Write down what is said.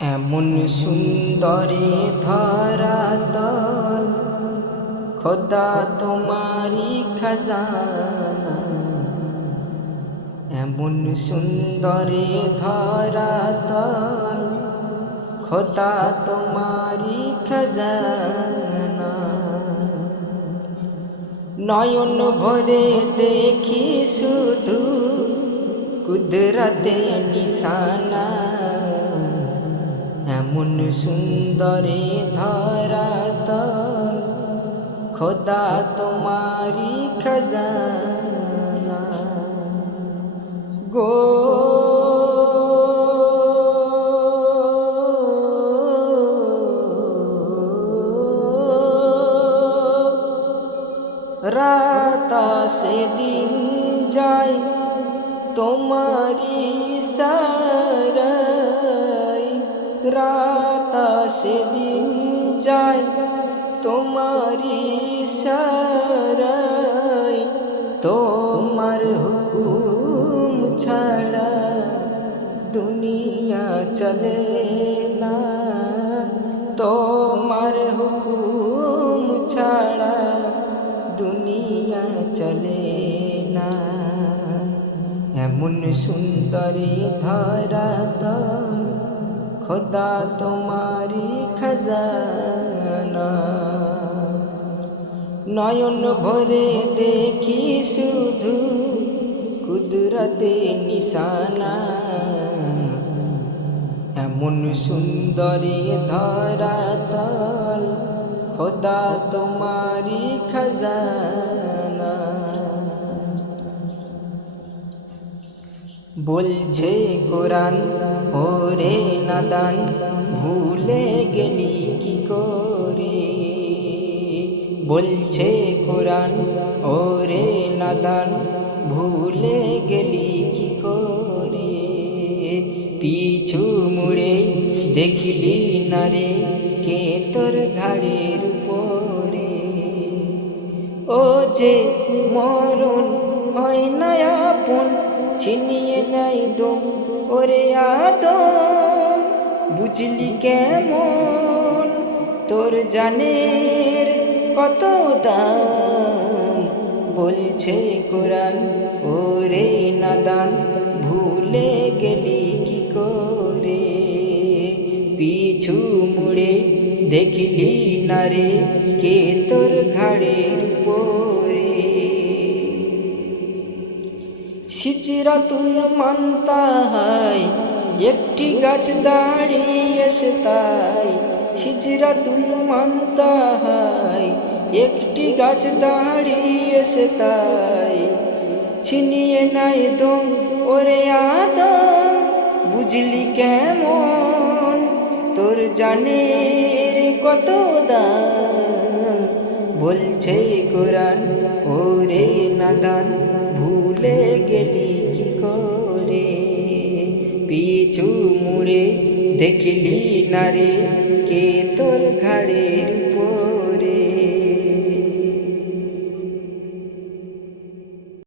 এমন সুন্দরে ধরাতল খোদা তোমারি খাজানা। এমন সুন্দরে ধরাতল খোদা তোমারি খাজানা। নয়ন ভরে দেখি শুধু কুদরতে নিশানা। এমন সুন্দরে ধরাতল খোদা তোমারি খাজানা। গো রাত আসে দিন যায় তোমারি ইশারায়। রাত আসে দিন যায় তোমারি ইশারায়। তোমার হুকুম ছাড়া দুনিয়া চলে না। তোমার হুকুম ছাড়া দুনিয়া চলে না। এমন সুন্দরী ধরাতল খোদা তোমারি খাজানা। নয়ন ভরে দেখি শুধু কুদরতে নিশানা। এমন সুন্দরী ধরাতল খোদা তোমারি খাজানা। বলছে কোরআন ওরে নাদান ভুলে গেলি কি করে। বলছে কোরআন ওরে নাদান ভুলে গেলি কি করে। পিছু মুড়ে দেখলি না রে কে তোর ঘাড়ের উপরে। ও যে মরণ হয় না আপন ছিনিয়ে নাই দম ওরে আদম। বুঝলি কেমন তোর জানের কত দাম। বলছে কোরআন ওরে নাদান ভুলে গেলি কি করে। পিছু মুড়ে দেখলি না রে কে তোর ঘাড়ের উপরে। সিজরাতুল মুনতাহায় একটি গাছ দাঁড়িয়েছে তাই। সিজরাতুল মুনতাহায় একটি গাছ দাঁড়িয়েছে তাই। ছিনিয়ে নাই দম ওরে আদম বুঝলি কেমন তোর জানের কত দাম। বলছে কোরআন ওরে নাদান ভুলে গেলি কি করে। পিছু মুড়ে দেখলি না রে কে তোর ঘাড়ের উপর।